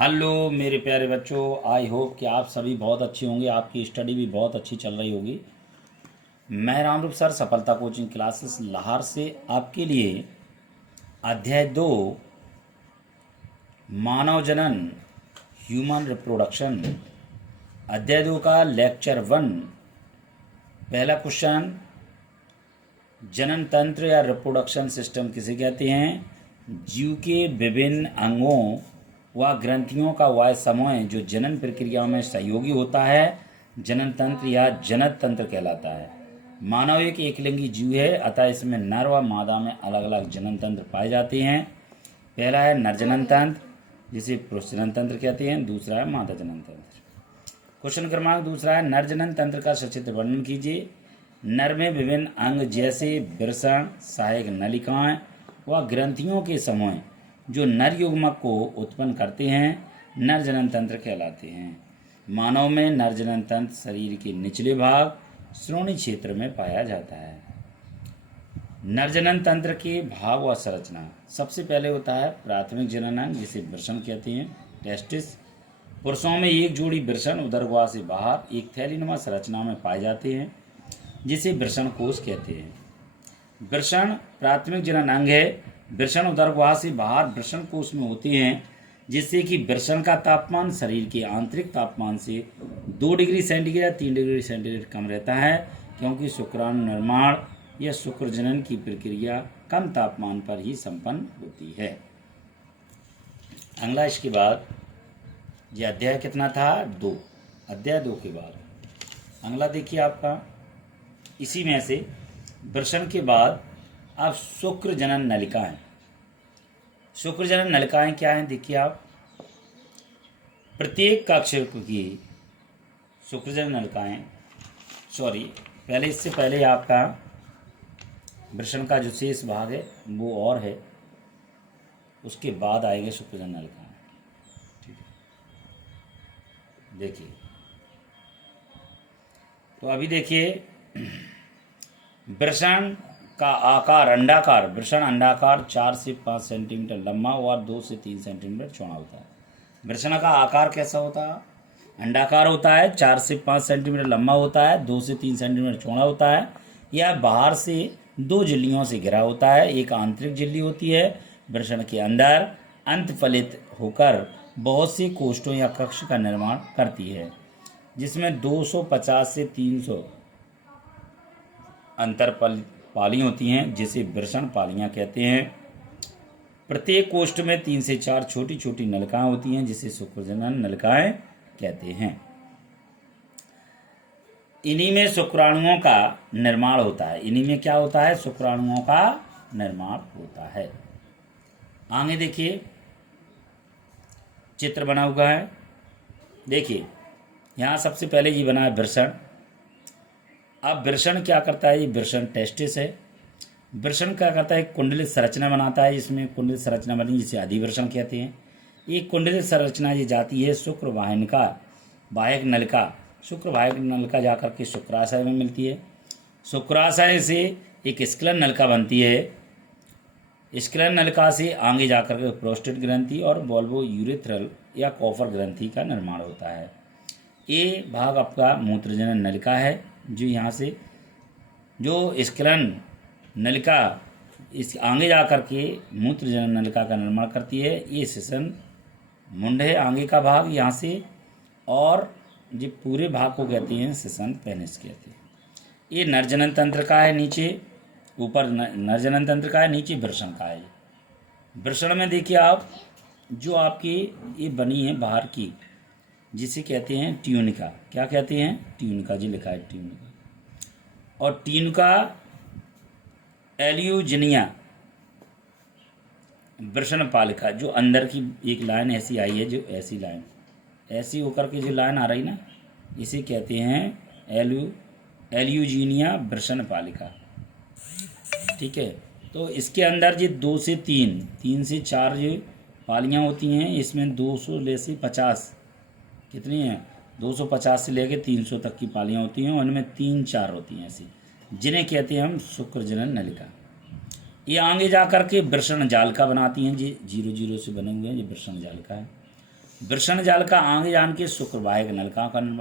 Hello मेरे प्यारे बच्चों, आई होप कि आप सभी बहुत अच्छे होंगे। आपकी स्टडी भी बहुत अच्छी चल रही होगी। मैं रामरूप सर सफलता कोचिंग क्लासेस लाहौर से आपके लिए अध्याय 2 मानव जनन ह्यूमन रिप्रोडक्शन अध्याय 2 का लेक्चर 1 पहला क्वेश्चन, जनन तंत्र या रिप्रोडक्शन सिस्टम किसे कहते हैं? जीव के विभिन्न अंगों व ग्रंथियों का वह समूह जो जनन प्रक्रिया में सहयोगी होता है जनन तंत्र या जनक तंत्र कहलाता है। मानव एक एकलिंगी जीव है, अतः इसमें नर व मादा में अलग अलग जनन तंत्र पाए जाते हैं। पहला है नर जनन तंत्र, जिसे पुरुष जनन तंत्र कहते हैं। दूसरा है मादा जनन तंत्र। क्वेश्चन क्रमांक दूसरा है, नर जनन तंत्र का सचित्र वर्णन कीजिए। नर में विभिन्न अंग जैसे वृषण, सहायक नलिकाएं व ग्रंथियों के समूह जो नर युग्मक को उत्पन्न करते हैं नर जनन तंत्र कहलाते हैं। मानव में नर जनन तंत्र शरीर के निचले भाग श्रोणि क्षेत्र में पाया जाता है। नर जनन तंत्र के भाग व संरचना, सबसे पहले होता है प्राथमिक जनन अंग, जिसे वृषण कहते हैं, टेस्टिस। पुरुषों में एक जोड़ी वृषण उदरगुहा से बाहर एक थैलीनुमा संरचना में पाए जाते हैं, जिसे वृषण कोश कहते हैं। वृषण प्राथमिक जनन अंग है। वृषण उदरगुहा से बाहर वृषण कोश में होते हैं, जिससे कि वृषण का तापमान शरीर के आंतरिक तापमान से 2 डिग्री सेंटीग्रेड 3 डिग्री सेंटीग्रेड कम रहता है, क्योंकि शुक्राणु निर्माण या शुक्र जनन की प्रक्रिया कम तापमान पर ही संपन्न होती है। अगला इसके बाद ये अध्याय कितना था? 2। अध्याय 2 के बाद अगला देखिए आपका, इसी में से वृषण के बाद अब शुक्र जनन नलिकाएं। शुक्र जनन नलिकाएं क्या हैं? देखिए आप, प्रत्येक कक्षक की शुक्र जनन नलिकाएं, पहले इससे पहले आपका वृषण का जो शेष भाग है वो और है, उसके बाद आएंगे शुक्र जनन नलिकाएं। ठीक है, देखिए तो अभी देखिए, वृषण का आकार अंडाकार, वृषण अंडाकार 4 से 5 सेंटीमीटर लंबा और 2 से 3 सेंटीमीटर चौड़ा होता है। वृषण का आकार कैसा होता है? अंडाकार होता है, 4 से 5 सेंटीमीटर लंबा होता है, 2 से 3 सेंटीमीटर चौड़ा होता है। यह बाहर से 2 झिल्लियों से घिरा होता है। एक आंतरिक झिल्ली होती है। वृषण के अंदर अंतफलित होकर बहुत से कोष्ठों या कक्ष का निर्माण करती है, जिसमें 250 से 300 अंतरपल पाली होती हैं, जिसे वृषण पालियां कहते हैं। प्रत्येक कोष्ठ में 3 से 4 छोटी छोटी नलिकाएं होती हैं, जिसे शुक्रजनन नलिकाएं कहते हैं। इन्हीं में शुक्राणुओं का निर्माण होता है। इन्हीं में क्या होता है? शुक्राणुओं का निर्माण होता है। आगे देखिए, चित्र बना हुआ है। देखिए यहाँ सबसे पहले ये बना है वृषण। अब वृषण क्या करता है? ये वृषण टेस्टिस है। वृषण क्या करता है? कुंडलित संरचना बनाता है। इसमें कुंडलित संरचना बनी, जिसे अधिवृषण कहते हैं। एक कुंडलित संरचना ये जाती है शुक्र वाहिनिका वाहक नलिका। शुक्र वाहक नलिका जाकर के शुक्राशय में मिलती है। शुक्राशय से एक स्क्लन नलिका बनती है। स्क्लन नलिका से आगे जाकर के प्रोस्टेट ग्रंथि और वोल्वो यूरेथ्रल या कॉपर ग्रंथि का निर्माण होता है। ये भाग आपका मूत्रजनन नलिका है, जो यहाँ से जो स्क्लन नलिका इस आगे जाकर के मूत्रजनन नलिका का निर्माण करती है। ये सेशन मुंड है, आगे का भाग यहाँ से, और ये पूरे भाग को कहते हैं सेशन पेनिस कहते हैं। ये नरजनन तंत्र का है, नीचे ऊपर नरजनन तंत्र का है, नीचे वृषण का है। वृषण में देखिए आप, जो आपकी ये बनी है बाहर की, जिसे कहते हैं ट्यूनिका। क्या कहते हैं? ट्यूनिका, जी लिखा है ट्यूनिका। और ट्यूनिका एल्यूजिनिया वृषण पालिका, जो अंदर की एक लाइन ऐसी आई है, जो ऐसी लाइन ऐसी होकर के जो लाइन आ रही ना, इसे कहते हैं एल्यूजिनिया वृषण पालिका। ठीक है, तो इसके अंदर ये 2 से 3 से 4 जो पालियाँ होती हैं, इसमें 200 से 50 कितनी हैं? 250 से लेकर 300 तक की पालियाँ होती हैं, उनमें 3-4 होती हैं ऐसी, जिन्हें कहते हैं हम शुक्रजनन नलिका। ये आगे जा कर के वृषण जालिका बनाती हैं। जी 0 0 से बने हुए हैं, ये वृषण जालिका है। वृषण जाल का आगे जान के शुक्रवाहिक नलिकाओं का निर्माण